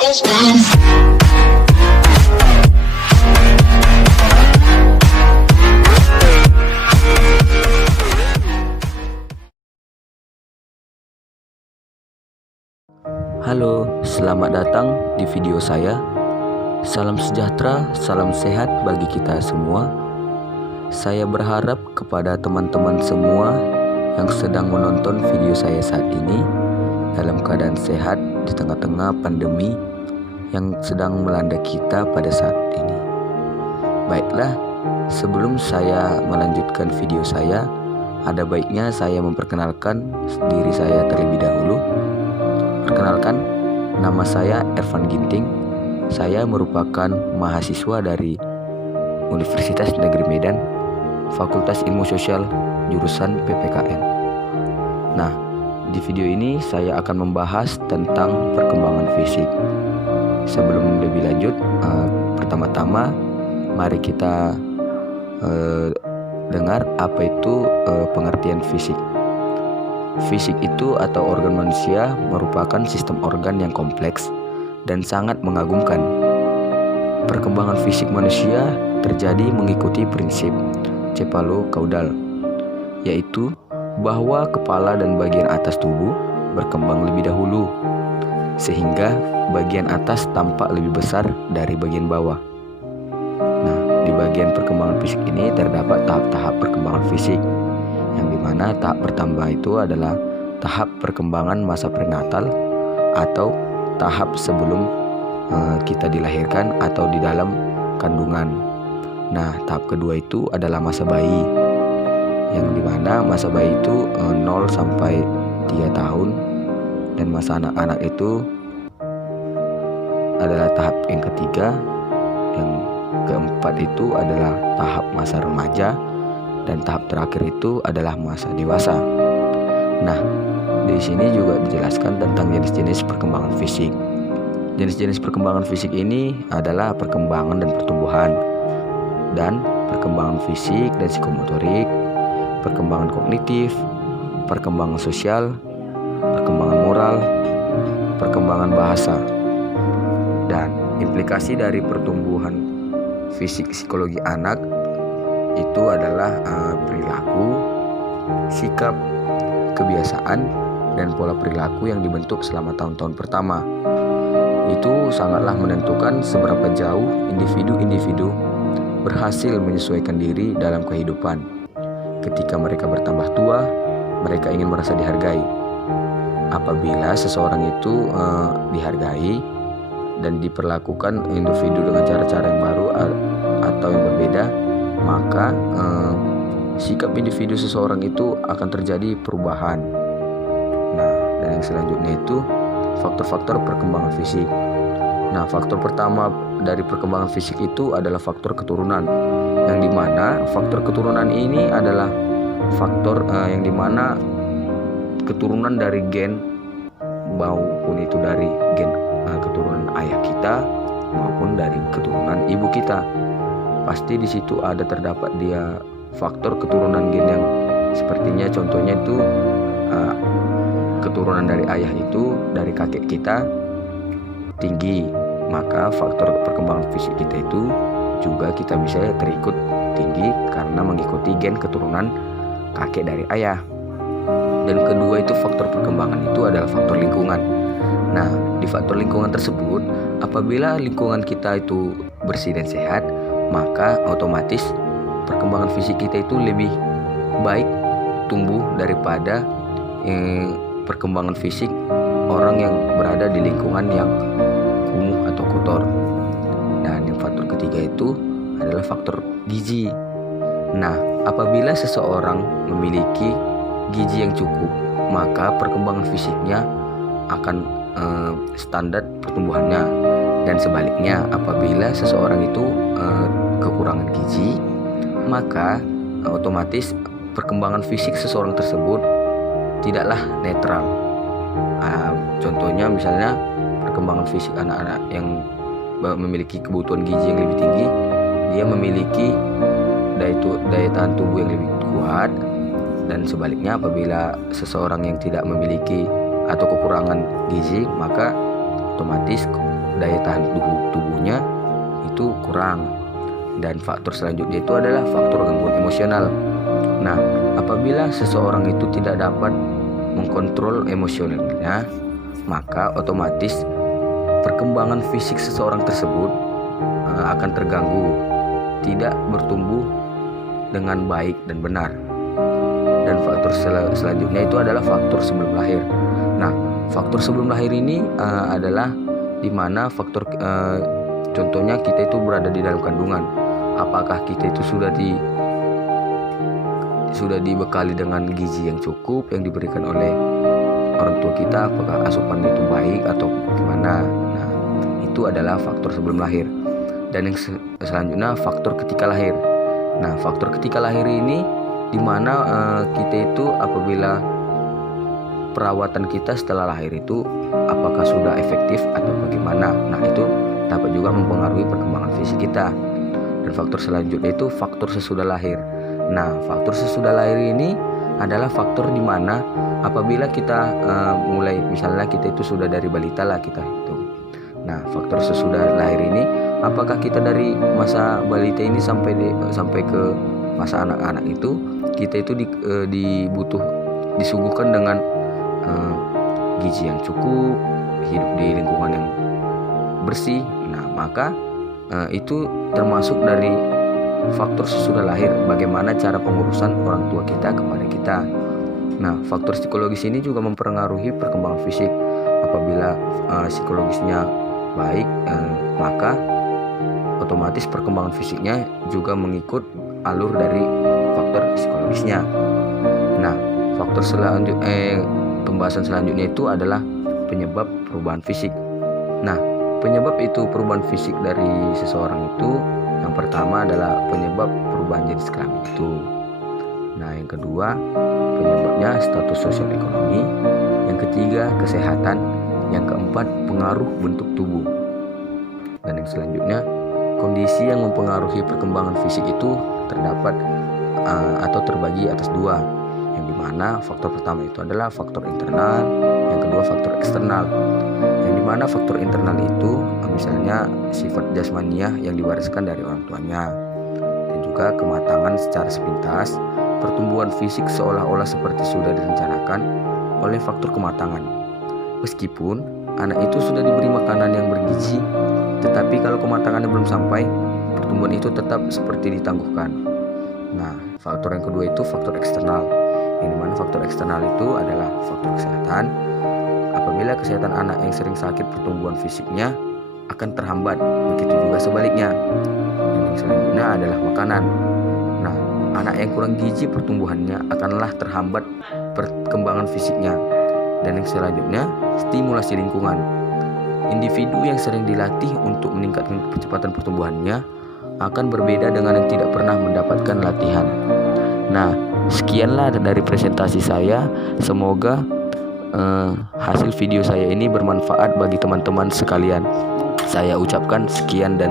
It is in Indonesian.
Halo, selamat datang di video saya. Salam sejahtera, salam sehat bagi kita semua. Saya berharap kepada teman-teman semua yang sedang menonton video saya saat ini dalam keadaan sehat di tengah-tengah pandemi yang sedang melanda kita pada saat ini. Baiklah, sebelum saya melanjutkan video saya, ada baiknya saya memperkenalkan diri saya terlebih dahulu. Perkenalkan, nama saya Ervan Ginting. Saya merupakan mahasiswa dari Universitas Negeri Medan, Fakultas Ilmu Sosial, jurusan PPKN. Nah, di video ini saya akan membahas tentang perkembangan fisik. Sebelum lebih lanjut, pertama-tama mari kita dengar apa itu pengertian fisik. Fisik itu atau organ manusia merupakan sistem organ yang kompleks dan sangat mengagumkan. Perkembangan fisik manusia terjadi mengikuti prinsip cephalocauda, yaitu bahwa kepala dan bagian atas tubuh berkembang lebih dahulu, sehingga bagian atas tampak lebih besar dari bagian bawah. Nah, di bagian perkembangan fisik ini terdapat tahap-tahap perkembangan fisik, yang dimana tahap pertama itu adalah tahap perkembangan masa prenatal atau tahap sebelum kita dilahirkan atau di dalam kandungan. Nah, tahap kedua itu adalah masa bayi, yang dimana masa bayi itu 0 sampai 3 tahun, dan masa anak-anak itu adalah tahap yang ketiga. Yang keempat itu adalah tahap masa remaja, dan tahap terakhir itu adalah masa dewasa. Nah, di sini juga dijelaskan tentang jenis-jenis perkembangan fisik. Jenis-jenis perkembangan fisik ini adalah perkembangan dan pertumbuhan, dan perkembangan fisik dan psikomotorik, perkembangan kognitif, perkembangan sosial, perkembangan moral, perkembangan bahasa. Dan implikasi dari pertumbuhan fisik psikologi anak itu adalah perilaku, sikap, kebiasaan, dan pola perilaku yang dibentuk selama tahun-tahun pertama. Itu sangatlah menentukan seberapa jauh individu-individu berhasil menyesuaikan diri dalam kehidupan. Ketika mereka bertambah tua, mereka ingin merasa dihargai. Apabila seseorang itu dihargai dan diperlakukan individu dengan cara-cara yang baru atau yang berbeda, maka sikap individu seseorang itu akan terjadi perubahan. Nah, dan yang selanjutnya itu faktor-faktor perkembangan fisik. Nah, faktor pertama dari perkembangan fisik itu adalah faktor keturunan, yang dimana faktor keturunan ini adalah faktor yang dimana keturunan dari gen, maupun itu dari gen keturunan ayah kita maupun dari keturunan ibu kita. Pasti di situ ada terdapat dia faktor keturunan gen yang sepertinya contohnya itu keturunan dari ayah itu dari kakek kita tinggi, maka faktor perkembangan fisik kita itu juga kita bisa terikut tinggi karena mengikuti gen keturunan kakek dari ayah. Dan kedua itu faktor perkembangan itu adalah faktor lingkungan. Nah, di faktor lingkungan tersebut, apabila lingkungan kita itu bersih dan sehat, maka otomatis perkembangan fisik kita itu lebih baik tumbuh daripada perkembangan fisik orang yang berada di lingkungan yang kumuh atau kotor. Dan yang faktor ketiga itu adalah faktor gizi. Nah, apabila seseorang memiliki gizi yang cukup, maka perkembangan fisiknya akan standar pertumbuhannya. Dan sebaliknya, apabila seseorang itu kekurangan gizi, maka otomatis perkembangan fisik seseorang tersebut tidaklah netral. Contohnya misalnya perkembangan fisik anak-anak yang memiliki kebutuhan gizi yang lebih tinggi, dia memiliki daya tahan tubuh yang lebih kuat. Dan sebaliknya, apabila seseorang yang tidak memiliki atau kekurangan gizi, maka otomatis daya tahan tubuhnya itu kurang. Dan faktor selanjutnya itu adalah faktor gangguan emosional. Nah, apabila seseorang itu tidak dapat mengkontrol emosionalnya, maka otomatis perkembangan fisik seseorang tersebut akan terganggu, tidak bertumbuh dengan baik dan benar. Dan faktor selanjutnya itu adalah faktor sebelum lahir. Nah, faktor sebelum lahir ini adalah dimana faktor contohnya kita itu berada di dalam kandungan. Apakah kita itu sudah dibekali dengan gizi yang cukup yang diberikan oleh orang tua kita, apakah asupan itu baik atau gimana. Nah, itu adalah faktor sebelum lahir. Dan yang selanjutnya faktor ketika lahir. Nah, faktor ketika lahir ini dimana kita itu apabila perawatan kita setelah lahir itu apakah sudah efektif atau bagaimana. Nah, itu dapat juga mempengaruhi perkembangan fisik kita. Dan faktor selanjutnya itu faktor sesudah lahir. Nah, faktor sesudah lahir ini adalah faktor di mana apabila kita mulai, misalnya kita itu sudah dari balita lah kita hitung. Nah, faktor sesudah lahir ini apakah kita dari masa balita ini sampai ke masa anak-anak itu kita itu disuguhkan dengan gizi yang cukup, hidup di lingkungan yang bersih. Nah, maka itu termasuk dari faktor sesudah lahir, bagaimana cara pengurusan orang tua kita kepada kita. Nah, faktor psikologis ini juga mempengaruhi perkembangan fisik. Apabila psikologisnya baik, maka otomatis perkembangan fisiknya juga mengikut alur dari faktor psikologisnya. Nah, faktor pembahasan selanjutnya itu adalah penyebab perubahan fisik. Nah, penyebab itu perubahan fisik dari seseorang itu yang pertama adalah penyebab perubahan jenis kelamin itu. Nah, yang kedua penyebabnya status sosial ekonomi, yang ketiga kesehatan, yang keempat pengaruh bentuk tubuh. Dan yang selanjutnya kondisi yang mempengaruhi perkembangan fisik itu terdapat atau terbagi atas dua, yang dimana faktor pertama itu adalah faktor internal, yang kedua faktor eksternal. Yang dimana faktor internal itu misalnya sifat jasmaniah yang diwariskan dari orang tuanya, dan juga kematangan secara sepintas, pertumbuhan fisik seolah-olah seperti sudah direncanakan oleh faktor kematangan. Meskipun anak itu sudah diberi makanan yang bergizi, tetapi kalau kematangannya belum sampai, pertumbuhan itu tetap seperti ditangguhkan. Nah, faktor yang kedua itu faktor eksternal, yang dimana faktor eksternal itu adalah faktor kesehatan. Apabila kesehatan anak yang sering sakit, pertumbuhan fisiknya akan terhambat, begitu juga sebaliknya. Dan yang selanjutnya adalah makanan. Nah, anak yang kurang gizi, pertumbuhannya akanlah terhambat perkembangan fisiknya. Dan yang selanjutnya stimulasi lingkungan. Individu yang sering dilatih untuk meningkatkan kecepatan pertumbuhannya akan berbeda dengan yang tidak pernah mendapatkan latihan. Nah, sekianlah dari presentasi saya. Semoga hasil video saya ini bermanfaat bagi teman-teman sekalian. Saya ucapkan sekian dan